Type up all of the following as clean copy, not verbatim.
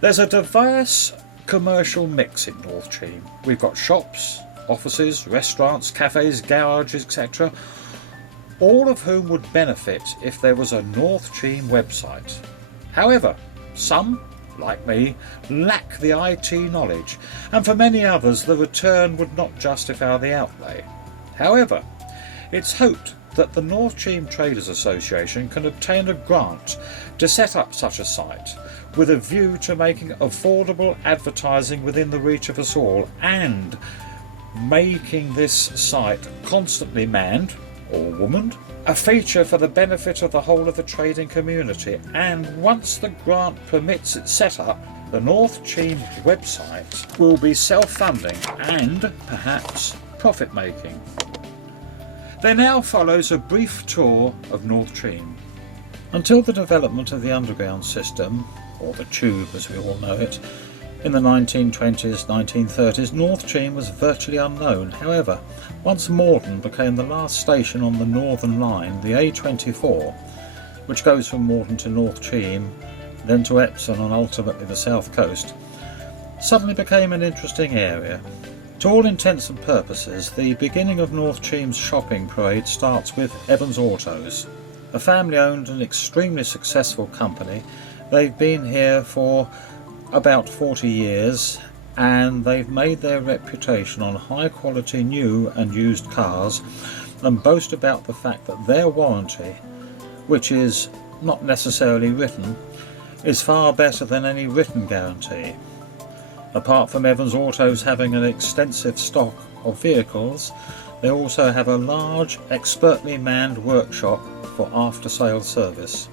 There's a diverse commercial mix in North Cheam. We've got shops, offices, restaurants, cafes, garages, etc., all of whom would benefit if there was a North Cheam website. However, some, like me, lack the IT knowledge, and for many others the return would not justify the outlay. However, it's hoped that the North Cheam Traders Association can obtain a grant to set up such a site, with a view to making affordable advertising within the reach of us all, and making this site constantly manned or womaned, a feature for the benefit of the whole of the trading community. And once the grant permits its setup, the North Cheam website will be self-funding and perhaps profit-making. There now follows a brief tour of North Cheam. Until the development of the underground system, or the tube as we all know it, in the 1920s, 1930s, North Cheam was virtually unknown. However, once Morden became the last station on the Northern Line, the A24, which goes from Morden to North Cheam, then to Epsom and ultimately the south coast, suddenly became an interesting area. To all intents and purposes, the beginning of North Cheam's shopping parade starts with Evans Autos, a family-owned and extremely successful company. They've been here for about 40 years, and they've made their reputation on high quality new and used cars, and boast about the fact that their warranty, which is not necessarily written, is far better than any written guarantee. Apart from Evans Autos having an extensive stock of vehicles, they also have a large, expertly manned workshop for after-sales service.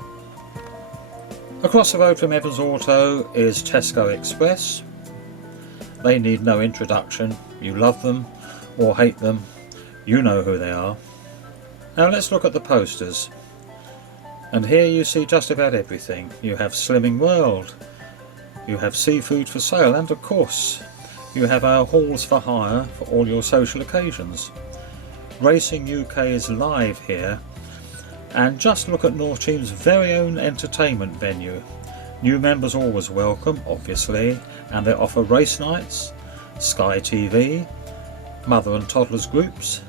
Across the road from Evans Auto is Tesco Express. They need no introduction. You love them or hate them, you know who they are. Now let's look at the posters. And here you see just about everything. You have Slimming World, you have seafood for sale, and of course you have our halls for hire for all your social occasions. Racing UK is live here. And just look at North Cheam's very own entertainment venue. New members always welcome, obviously, and they offer race nights, Sky TV, mother and toddlers groups,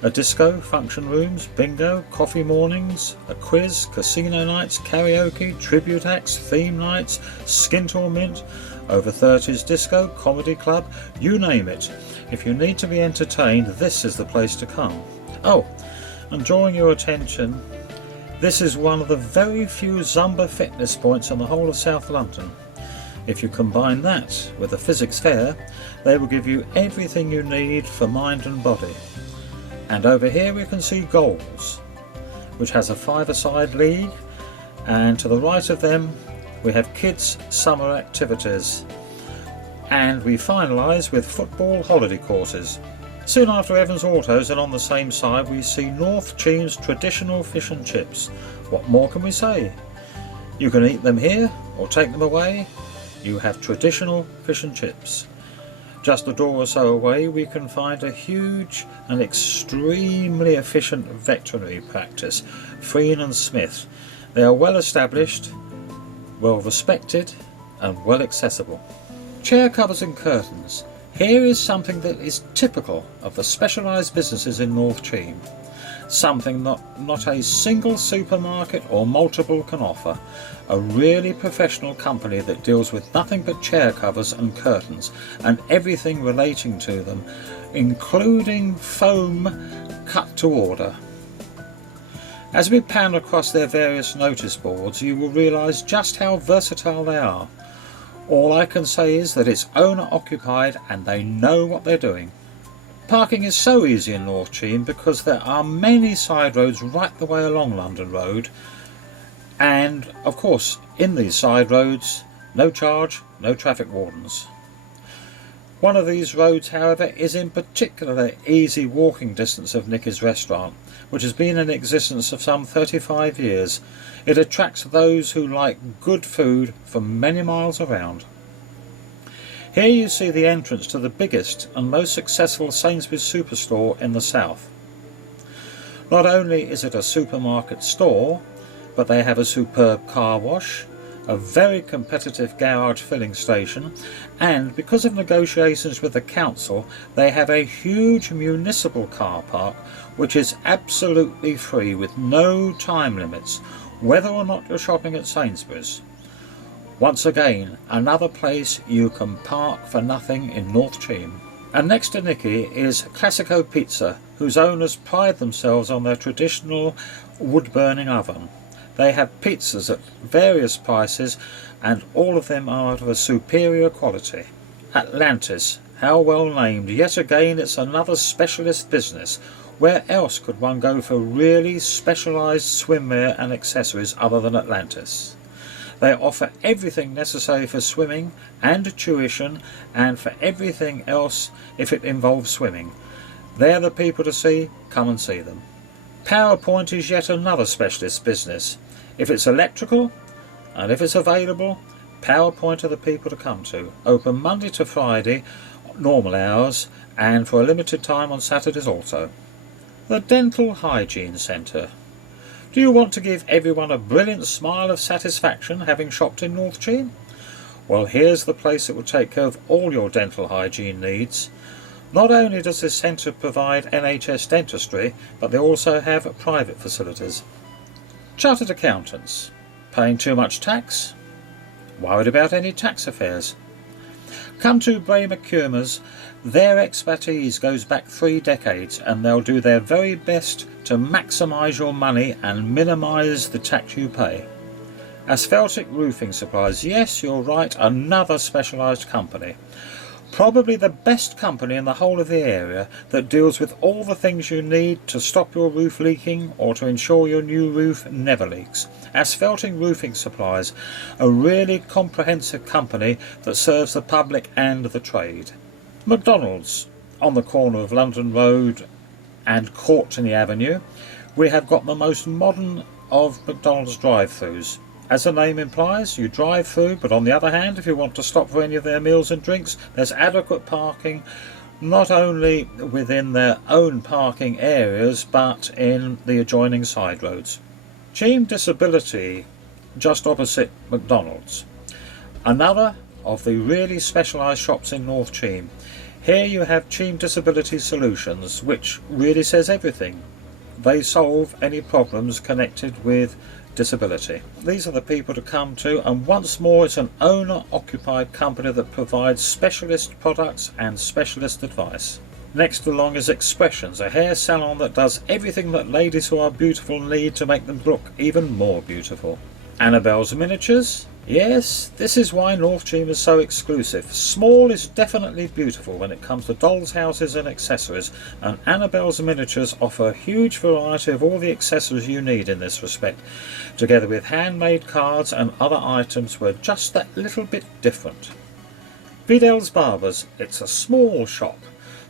a disco, function rooms, bingo, coffee mornings, a quiz, casino nights, karaoke, tribute acts, theme nights, skin torment, over 30s disco, comedy club, you name it. If you need to be entertained, this is the place to come. Oh, and drawing your attention, this is one of the very few Zumba fitness points in the whole of South London. If you combine that with the physics fair, they will give you everything you need for mind and body. And over here we can see Goals, which has a five-a-side league, and to the right of them we have kids' summer activities. And we finalise with football holiday courses. Soon after Evans Autos, and on the same side, we see North Cheam's traditional fish and chips. What more can we say? You can eat them here or take them away. You have traditional fish and chips. Just a door or so away we can find a huge and extremely efficient veterinary practice, Freen and Smith. They are well established, well respected and well accessible. Chair covers and curtains. Here is something that is typical of the specialised businesses in North Cheam. Something not a single supermarket or multiple can offer. A really professional company that deals with nothing but chair covers and curtains and everything relating to them, including foam cut to order. As we pan across their various notice boards, you will realise just how versatile they are. All I can say is that it's owner occupied and they know what they're doing. Parking is so easy in North Cheam because there are many side roads right the way along London Road, and of course in these side roads, no charge, no traffic wardens. One of these roads, however, is in particular easy walking distance of Nicky's restaurant, which has been in existence for some 35 years. It attracts those who like good food from many miles around. Here you see the entrance to the biggest and most successful Sainsbury's superstore in the south. Not only is it a supermarket store, but they have a superb car wash, a very competitive garage filling station, and because of negotiations with the council, they have a huge municipal car park which is absolutely free with no time limits, whether or not you're shopping at Sainsbury's. Once again, another place you can park for nothing in North Cheam. And next to Nicky is Classico Pizza, whose owners pride themselves on their traditional wood-burning oven. They have pizzas at various prices, and all of them are of a superior quality. Atlantis, how well named. Yet again, it's another specialist business. Where else could one go for really specialised swimwear and accessories other than Atlantis? They offer everything necessary for swimming and tuition, and for everything else if it involves swimming. They're the people to see. Come and see them. PowerPoint is yet another specialist business. If it's electrical and if it's available, PowerPoint are the people to come to. Open Monday to Friday, normal hours, and for a limited time on Saturdays also. The Dental Hygiene Centre. Do you want to give everyone a brilliant smile of satisfaction having shopped in North Cheam? Well, here's the place that will take care of all your dental hygiene needs. Not only does this centre provide NHS dentistry, but they also have private facilities. Chartered accountants. Paying too much tax? Worried about any tax affairs? Come to Bray McCuma's. Their expertise goes back 3 decades, and they'll do their very best to maximise your money and minimise the tax you pay. Asphaltic Roofing Supplies. Yes, you're right, another specialised company. Probably the best company in the whole of the area that deals with all the things you need to stop your roof leaking or to ensure your new roof never leaks. Asphaltic Roofing Supplies, a really comprehensive company that serves the public and the trade. McDonald's, on the corner of London Road and Courtenay Avenue, we have got the most modern of McDonald's drive-thrus. As the name implies, you drive through, but on the other hand, if you want to stop for any of their meals and drinks, there's adequate parking, not only within their own parking areas, but in the adjoining side roads. Cheam Disability, just opposite McDonald's. Another of the really specialised shops in North Cheam. Here you have Cheam Disability Solutions, which really says everything. They solve any problems connected with disability. These are the people to come to, and once more it's an owner-occupied company that provides specialist products and specialist advice. Next along is Expressions, a hair salon that does everything that ladies who are beautiful need to make them look even more beautiful. Annabelle's Miniatures. Yes, this is why North Cheam is so exclusive. Small is definitely beautiful when it comes to dolls' houses and accessories, and Annabelle's Miniatures offer a huge variety of all the accessories you need in this respect, together with handmade cards and other items were just that little bit different. Vidal's Barbers. It's a small shop,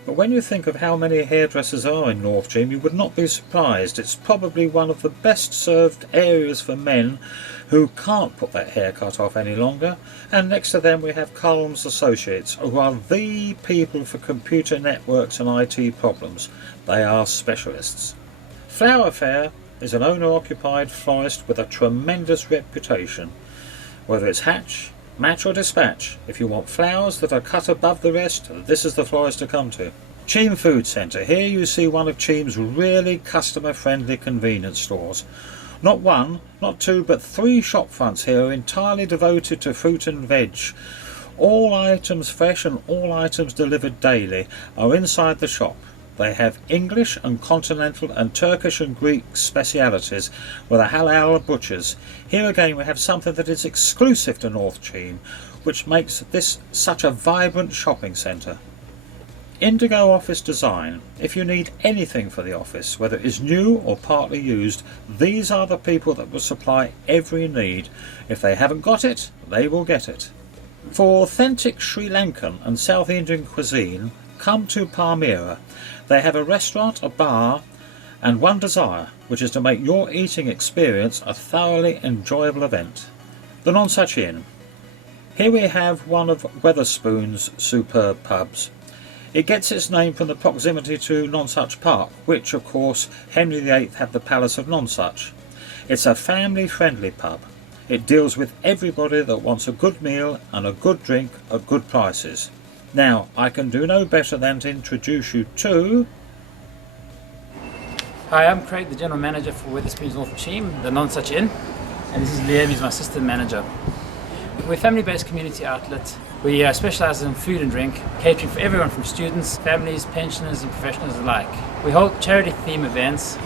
but when you think of how many hairdressers are in North Cheam, you would not be surprised. It's probably one of the best served areas for men who can't put that haircut off any longer. And next to them we have Culms Associates, who are the people for computer networks and IT problems. They are specialists. Flower Fair is an owner-occupied florist with a tremendous reputation. Whether it's Hatch, Match or Dispatch, if you want flowers that are cut above the rest, this is the florist to come to. Cheam Food Centre. Here you see one of Cheam's really customer-friendly convenience stores. Not one, not two, but 3 shop fronts here are entirely devoted to fruit and veg. All items fresh and all items delivered daily are inside the shop. They have English and continental and Turkish and Greek specialities with a halal butchers. Here again we have something that is exclusive to North Cheam, which makes this such a vibrant shopping centre. Indigo Office Design. If you need anything for the office, whether it is new or partly used, these are the people that will supply every need. If they haven't got it, they will get it. For authentic Sri Lankan and South Indian cuisine, come to Palmyra. They have a restaurant, a bar, and one desire, which is to make your eating experience a thoroughly enjoyable event. The Nonsuch Inn. Here we have one of Wetherspoon's superb pubs. It gets its name from the proximity to Nonsuch Park, which of course Henry VIII had the Palace of Nonsuch. It's a family-friendly pub. It deals with everybody that wants a good meal and a good drink at good prices. Now, I can do no better than to introduce you to... Hi, I'm Craig, the General Manager for Wetherspoons North Cheam, the Non-Such Inn, and this is Liam, he's my Assistant Manager. We're a family-based community outlet. We specialise in food and drink, catering for everyone from students, families, pensioners and professionals alike. We hold charity theme events,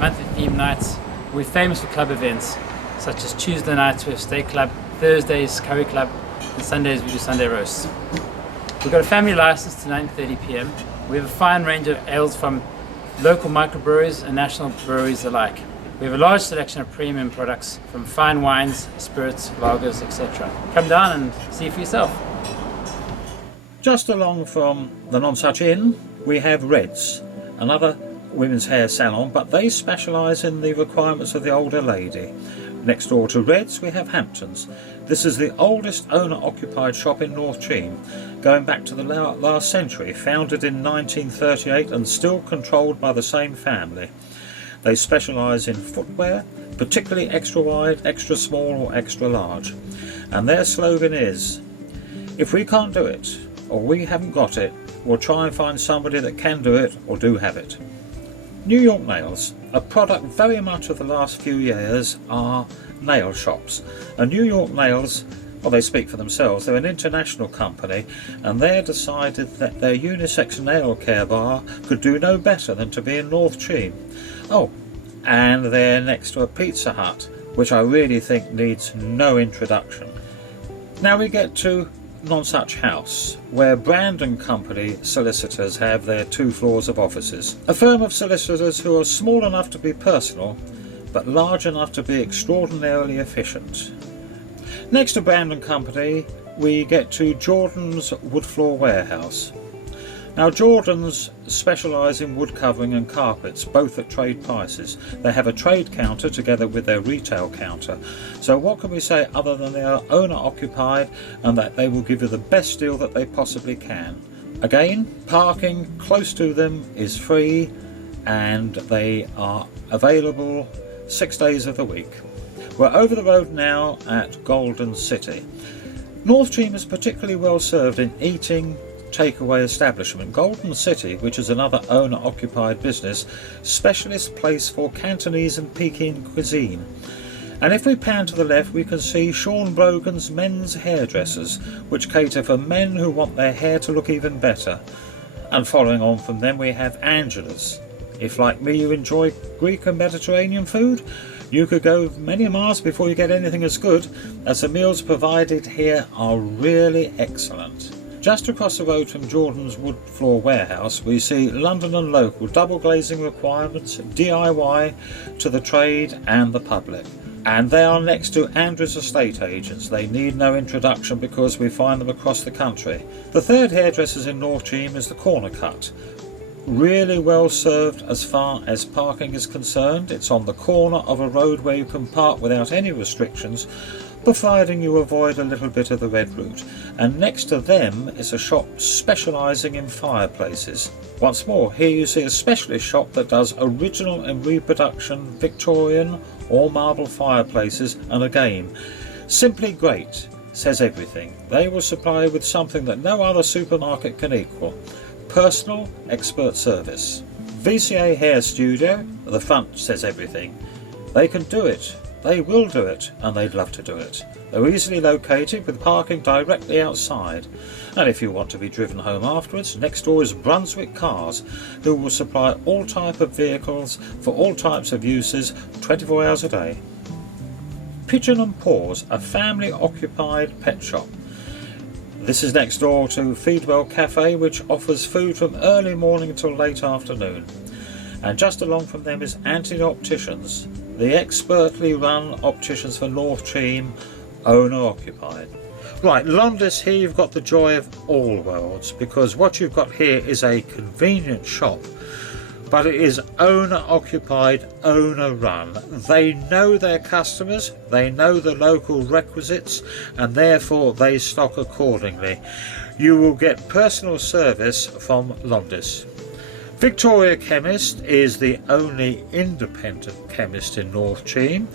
monthly theme nights. We're famous for club events, such as Tuesday nights we have Steak Club, Thursdays Curry Club, and Sundays we do Sunday roasts. We've got a family licence to 9:30 p.m. We have a fine range of ales from local microbreweries and national breweries alike. We have a large selection of premium products from fine wines, spirits, lagers, etc. Come down and see for yourself. Just along from the Non-Such Inn, we have Reds, another women's hair salon, but they specialise in the requirements of the older lady. Next door to Reds we have Hamptons. This is the oldest owner-occupied shop in North Cheam, going back to the last century, founded in 1938 and still controlled by the same family. They specialise in footwear, particularly extra wide, extra small or extra large. And their slogan is, if we can't do it, or we haven't got it, we'll try and find somebody that can do it or do have it. New York Nails, a product very much of the last few years, are nail shops. And New York Nails, well, they speak for themselves, they're an international company, and they decided that their unisex nail care bar could do no better than to be in North Cheam. Oh, and they're next to a Pizza Hut, which I really think needs no introduction. Now we get to Non-Such House, where Brand & Company solicitors have their 2 floors of offices. A firm of solicitors who are small enough to be personal, but large enough to be extraordinarily efficient. Next to Brand & Company, we get to Jordan's Wood Floor Warehouse. Now Jordan's specialise in wood covering and carpets, both at trade prices. They have a trade counter together with their retail counter. So what can we say other than they are owner occupied and that they will give you the best deal that they possibly can. Again, parking close to them is free and they are available 6 days of the week. We're over the road now at Golden City. North Cheam is particularly well served in eating takeaway establishment. Golden City, which is another owner-occupied business, specialist place for Cantonese and Peking cuisine. And if we pan to the left, we can see Sean Brogan's Men's Hairdressers, which cater for men who want their hair to look even better. And following on from them, we have Angela's. If, like me, you enjoy Greek and Mediterranean food, you could go many miles before you get anything as good, as the meals provided here are really excellent. Just across the road from Jordan's Wood Floor Warehouse, we see London and Local double glazing requirements, DIY to the trade and the public. And they are next to Andrews Estate Agents. They need no introduction because we find them across the country. The third hairdressers in North Cheam is the Corner Cut. Really well served as far as parking is concerned. It's on the corner of a road where you can park without any restrictions, providing you avoid a little bit of the red route. And next to them is a shop specialising in fireplaces. Once more, here you see a specialist shop that does original and reproduction Victorian or marble fireplaces, and again, simply great, says everything. They will supply you with something that no other supermarket can equal. Personal expert service. VCA Hair Studio, the front says everything. They can do it. They will do it, and they'd love to do it. They're easily located with parking directly outside. And if you want to be driven home afterwards, next door is Brunswick Cars, who will supply all types of vehicles for all types of uses 24 hours a day. Pigeon and Paws, a family-occupied pet shop. This is next door to Feedwell Cafe, which offers food from early morning till late afternoon. And just along from them is Anthony Opticians, the expertly run opticians for North Cheam, owner occupied. Right, Londis, here you've got the joy of all worlds, because what you've got here is a convenient shop, but it is owner occupied, owner run. They know their customers, they know the local requisites, and therefore they stock accordingly. You will get personal service from Londis. Victoria Chemist is the only independent chemist in North Cheam.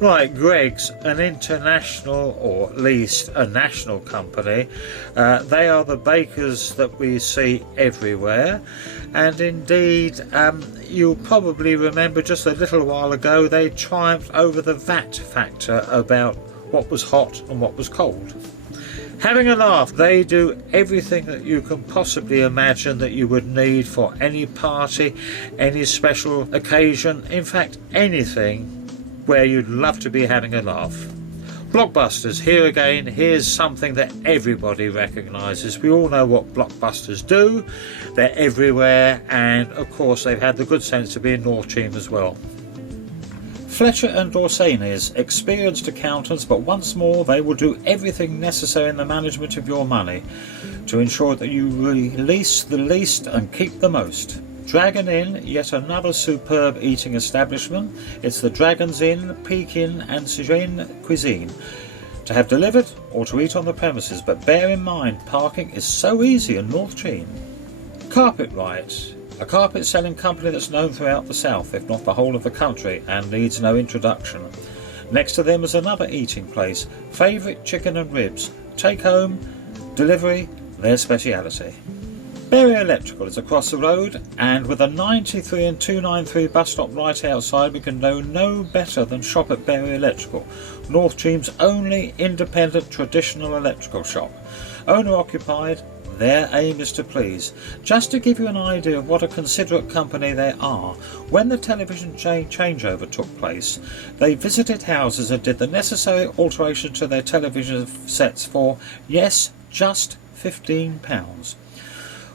Right, Greg's an international, or at least a national company. They are the bakers that we see everywhere, and indeed you'll probably remember just a little while ago they triumphed over the VAT factor about what was hot and what was cold. Having a laugh, they do everything that you can possibly imagine that you would need for any party, any special occasion, in fact anything where you'd love to be having a laugh. Blockbusters, here again, here's something that everybody recognises. We all know what Blockbusters do, they're everywhere, and of course they've had the good sense to be in North Cheam as well. Fletcher and Dorsey's experienced accountants, but once more they will do everything necessary in the management of your money to ensure that you release the least and keep the most. Dragon Inn, yet another superb eating establishment. It's the Dragon's Inn, Pekin and Sichuan cuisine. To have delivered or to eat on the premises, but bear in mind parking is so easy in North Cheam. Carpetright, a carpet selling company that's known throughout the south, if not the whole of the country, and needs no introduction. Next to them is another eating place, Favourite Chicken and Ribs. Take home, delivery, their speciality. Berry Electrical is across the road, and with a 93 and 293 bus stop right outside, we can know no better than shop at Berry Electrical, North Cheam's only independent traditional electrical shop. Owner occupied, their aim is to please. Just to give you an idea of what a considerate company they are, when the television changeover took place, they visited houses and did the necessary alteration to their television sets for, yes, just £15.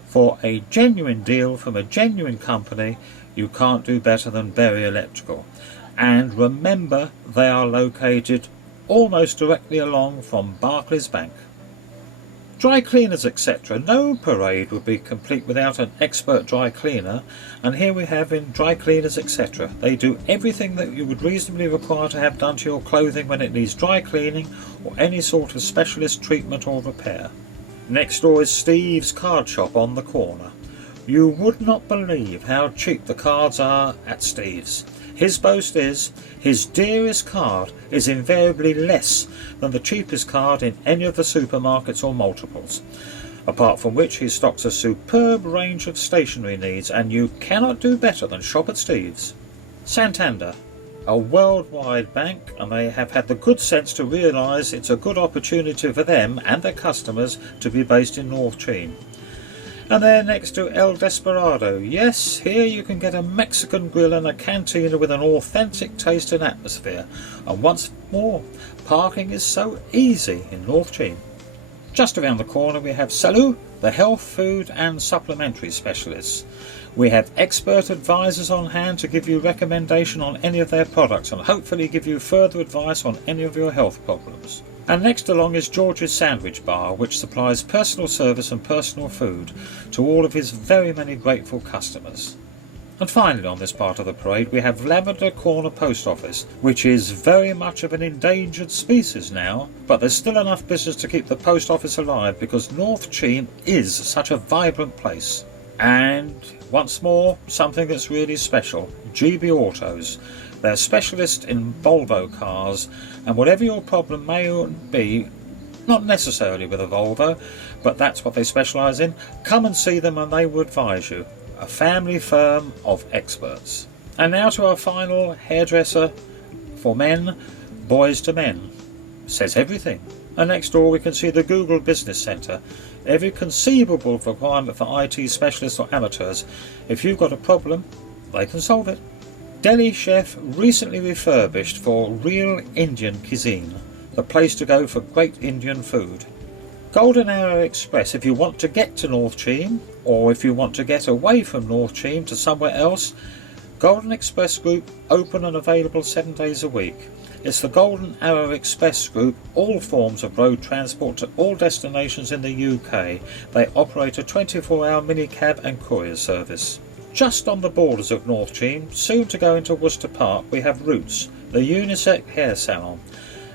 For a genuine deal from a genuine company, you can't do better than Berry Electrical. And remember, they are located almost directly along from Barclays Bank. Dry cleaners, etc. No parade would be complete without an expert dry cleaner, and here we have in Dry Cleaners, etc. They do everything that you would reasonably require to have done to your clothing when it needs dry cleaning or any sort of specialist treatment or repair. Next door is Steve's card shop on the corner. You would not believe how cheap the cards are at Steve's. His boast is, his dearest card is invariably less than the cheapest card in any of the supermarkets or multiples. Apart from which he stocks a superb range of stationery needs, and you cannot do better than shop at Steve's. Santander, a worldwide bank, and they have had the good sense to realise it's a good opportunity for them and their customers to be based in North Cheam. And there next to El Desperado, yes, here you can get a Mexican grill and a cantina with an authentic taste and atmosphere. And once more, parking is so easy in North Cheam. Just around the corner we have Salud, the health, food and supplementary specialists. We have expert advisors on hand to give you recommendation on any of their products and hopefully give you further advice on any of your health problems. And next along is George's Sandwich Bar, which supplies personal service and personal food to all of his very many grateful customers. And finally on this part of the parade we have Lavender Corner Post Office, which is very much of an endangered species now, but there's still enough business to keep the post office alive because North Cheam is such a vibrant place. And once more, something that's really special, GB Autos. They're specialists in Volvo cars, and whatever your problem may be, not necessarily with a Volvo, but that's what they specialise in, come and see them and they will advise you. A family firm of experts. And now to our final hairdresser for men, Boys to Men. Says everything. And next door we can see the Google Business Centre. Every conceivable requirement for IT specialists or amateurs. If you've got a problem, they can solve it. Delhi Chef recently refurbished for Real Indian Cuisine, the place to go for great Indian food. Golden Arrow Express, if you want to get to North Cheam, or if you want to get away from North Cheam to somewhere else, Golden Express Group open and available 7 days a week. It's the Golden Arrow Express Group, all forms of road transport to all destinations in the UK. They operate a 24-hour minicab and courier service. Just on the borders of North Cheam, soon to go into Worcester Park, we have Roots, the unisex hair salon.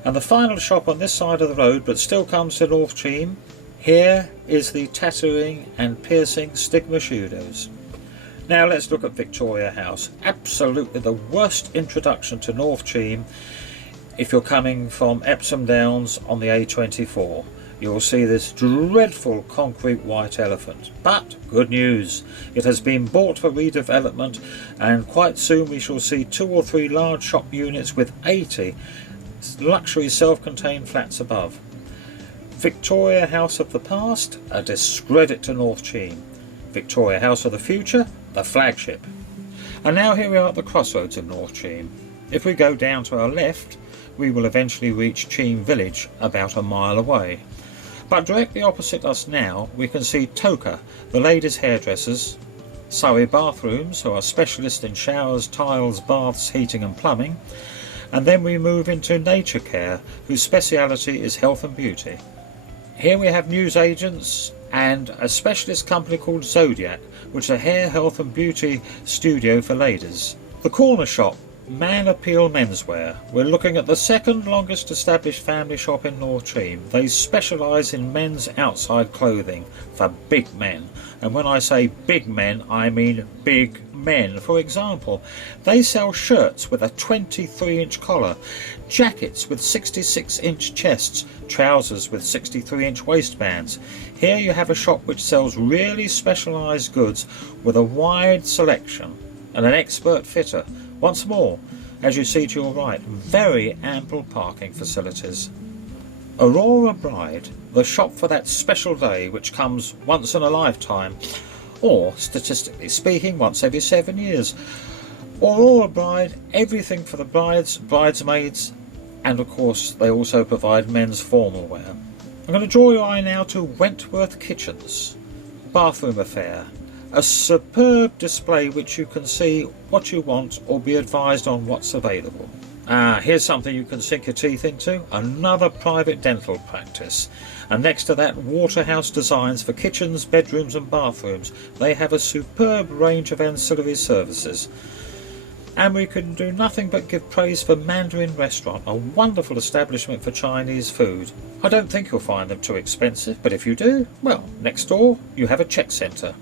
And the final shop on this side of the road, but still comes to North Cheam, here is the Tattooing and Piercing Stigma Studios. Now let's look at Victoria House. Absolutely the worst introduction to North Cheam if you're coming from Epsom Downs on the A24. You'll see this dreadful concrete white elephant. But good news, it has been bought for redevelopment, and quite soon we shall see 2 or 3 large shop units with 80 luxury self-contained flats above. Victoria House of the past, a discredit to North Cheam. Victoria House of the future, the flagship. And now here we are at the crossroads of North Cheam. If we go down to our left, we will eventually reach Cheam village, about a mile away. But directly opposite us now we can see Toka, the ladies' hairdressers, Surrey Bathrooms, who are specialists in showers, tiles, baths, heating and plumbing, and then we move into Nature Care, whose speciality is health and beauty. Here we have newsagents and a specialist company called Zodiac, which is a hair, health and beauty studio for ladies. The corner shop, Man Appeal Menswear. We're looking at the second longest established family shop in North Cheam. They specialise in men's outside clothing for big men. And when I say big men, I mean big men. For example, they sell shirts with a 23-inch collar, jackets with 66-inch chests, trousers with 63-inch waistbands. Here you have a shop which sells really specialised goods with a wide selection and an expert fitter. Once more, as you see to your right, very ample parking facilities. Aurora Bride, the shop for that special day which comes once in a lifetime, or, statistically speaking, once every 7 years. Aurora Bride, everything for the brides, bridesmaids, and of course they also provide men's formal wear. I'm going to draw your eye now to Wentworth Kitchens, bathroom affair. A superb display which you can see what you want or be advised on what's available. Here's something you can sink your teeth into, another private dental practice. And next to that, Waterhouse Designs for kitchens, bedrooms and bathrooms. They have a superb range of ancillary services. And we can do nothing but give praise for Mandarin Restaurant, a wonderful establishment for Chinese food. I don't think you'll find them too expensive, but if you do, well, next door you have a Czech centre.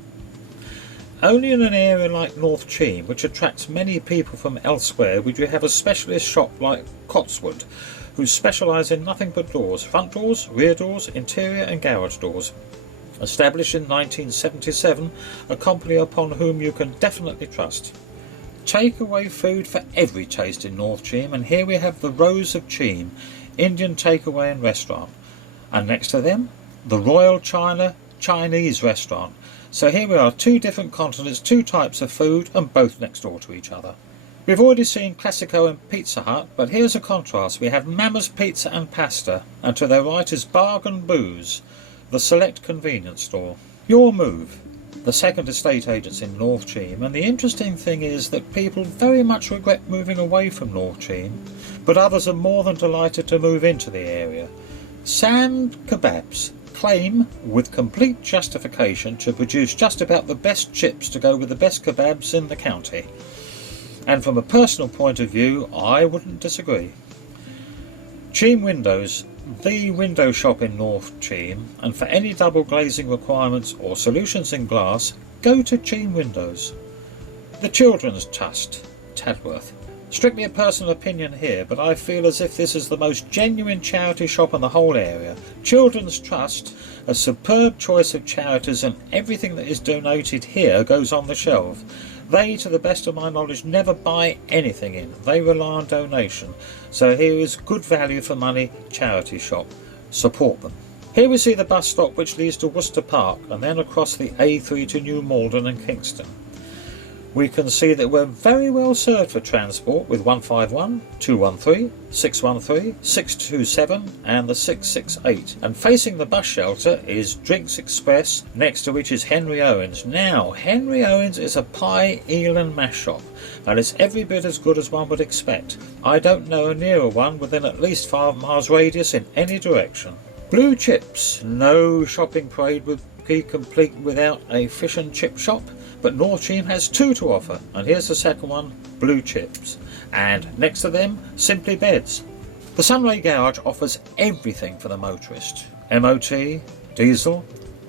Only in an area like North Cheam, which attracts many people from elsewhere, would you have a specialist shop like Cotswold, who specialise in nothing but doors, front doors, rear doors, interior and garage doors. Established in 1977, a company upon whom you can definitely trust. Takeaway food for every taste in North Cheam, and here we have the Rose of Cheam, Indian takeaway and restaurant. And next to them, the Royal China Chinese restaurant. So here we are, 2 different continents, 2 types of food, and both next door to each other. We've already seen Classico and Pizza Hut, but here's a contrast. We have Mama's Pizza and Pasta, and to their right is Bargain Booze, the select convenience store. Your Move, the second estate agents in North Cheam, and the interesting thing is that people very much regret moving away from North Cheam, but others are more than delighted to move into the area. Sam Kebabs claim, with complete justification, to produce just about the best chips to go with the best kebabs in the county. And from a personal point of view, I wouldn't disagree. Cheam Windows, the window shop in North Cheam, and for any double glazing requirements or solutions in glass, go to Cheam Windows. The Children's Trust, Tadworth. Strictly a personal opinion here, but I feel as if this is the most genuine charity shop in the whole area. Children's Trust, a superb choice of charities, and everything that is donated here goes on the shelf. They, to the best of my knowledge, never buy anything in. They rely on donation. So here is good value for money charity shop. Support them. Here we see the bus stop which leads to Worcester Park, and then across the A3 to New Malden and Kingston. We can see that we're very well served for transport with 151, 213, 613, 627 and the 668. And facing the bus shelter is Drinks Express, next to which is Henry Owens. Now, Henry Owens is a pie, eel and mash shop, and it's every bit as good as one would expect. I don't know a nearer one within at least 5 miles radius in any direction. Blue Chips. No shopping parade would be complete without a fish and chip shop. But North Cheam has 2 to offer, and here's the second one, Blue Chips. And next to them, Simply Beds. The Sunray Garage offers everything for the motorist. MOT, diesel,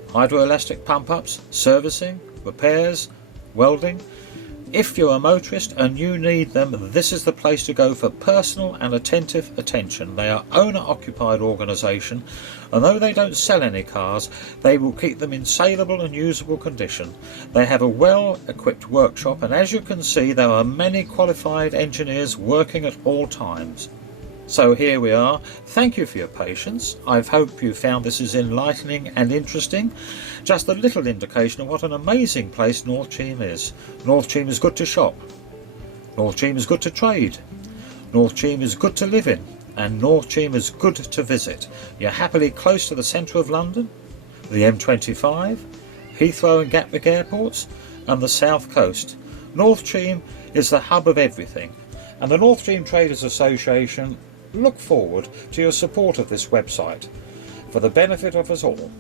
hydroelastic pump-ups, servicing, repairs, welding. If you're a motorist and you need them, this is the place to go for personal and attentive attention. They are owner-occupied organisation, and though they don't sell any cars, they will keep them in saleable and usable condition. They have a well-equipped workshop, and as you can see, there are many qualified engineers working at all times. So here we are. Thank you for your patience. I hope you found this as enlightening and interesting. Just a little indication of what an amazing place North Cheam is. North Cheam is good to shop. North Cheam is good to trade. North Cheam is good to live in. And North Cheam is good to visit. You're happily close to the centre of London, the M25, Heathrow and Gatwick airports, and the south coast. North Cheam is the hub of everything. And the North Cheam Traders Association look forward to your support of this website for the benefit of us all.